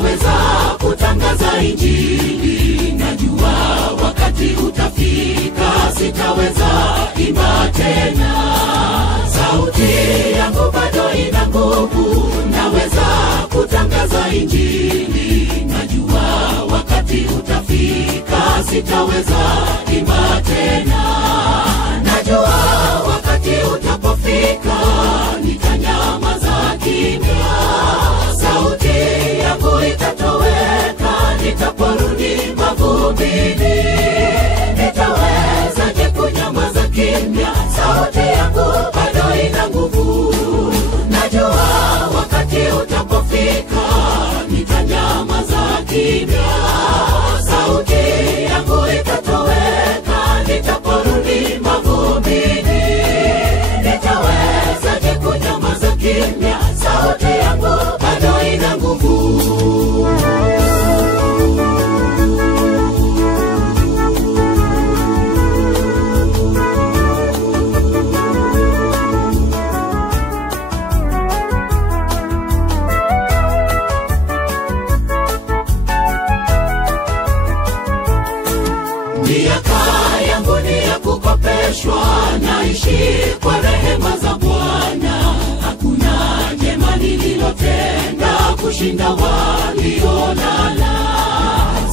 sitaweza kutangaza injili. Najua wakati utafika sitaweza imba tena. Sauti yangu bado ina nguvu, naweza kutangaza injili. Najua wakati utafika sitaweza imba tena. Najua wakati utapofika nitanyamaza kimya. Sauti yangu itatoweka nitaporudi mavumbini. Nitawezaje kunyamaza kimya? Sauti yangu bado ina nguvu. Najua wakati utapofika nitanyamaza kimya. Sauti yangu itatoweka nitaporudi mavumbini. Nitawezaje kunyamaza kimya? Sauti yangu bado ina nguvu. Miaka yangu ni ya kukopeshwa, naishi kwa rehema za Bwana. Hakuna jema nililotenda kushinda waliolala.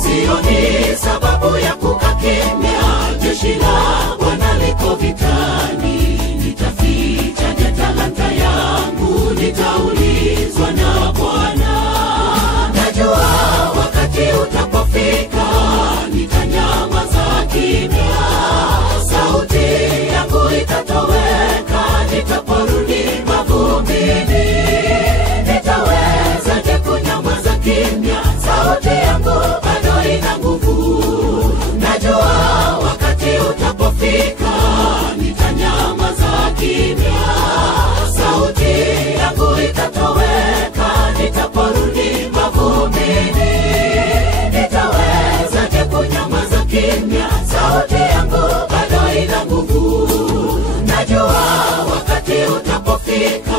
Sioni sababu ya kukaa kimya, jeshi la Bwana liko vitani. Nitafichaje talanta yangu? Nitaulizwa na Bwana. Najua wakati utapofika nitanyamaza kimya. Sauti yangu itatoweka nitaporudi mavumbini. Nitawezaje kunyamaza kimya? Sauti yangu bado ina nguvu. Najua wakati utapofika nitanyamaza kimya. Sauti yangu itatoweka nitaporudi mavumbini. Nitawezaje kunyamaza kimya? Sauti yangu bado ina nguvu. Najua wakati utapofika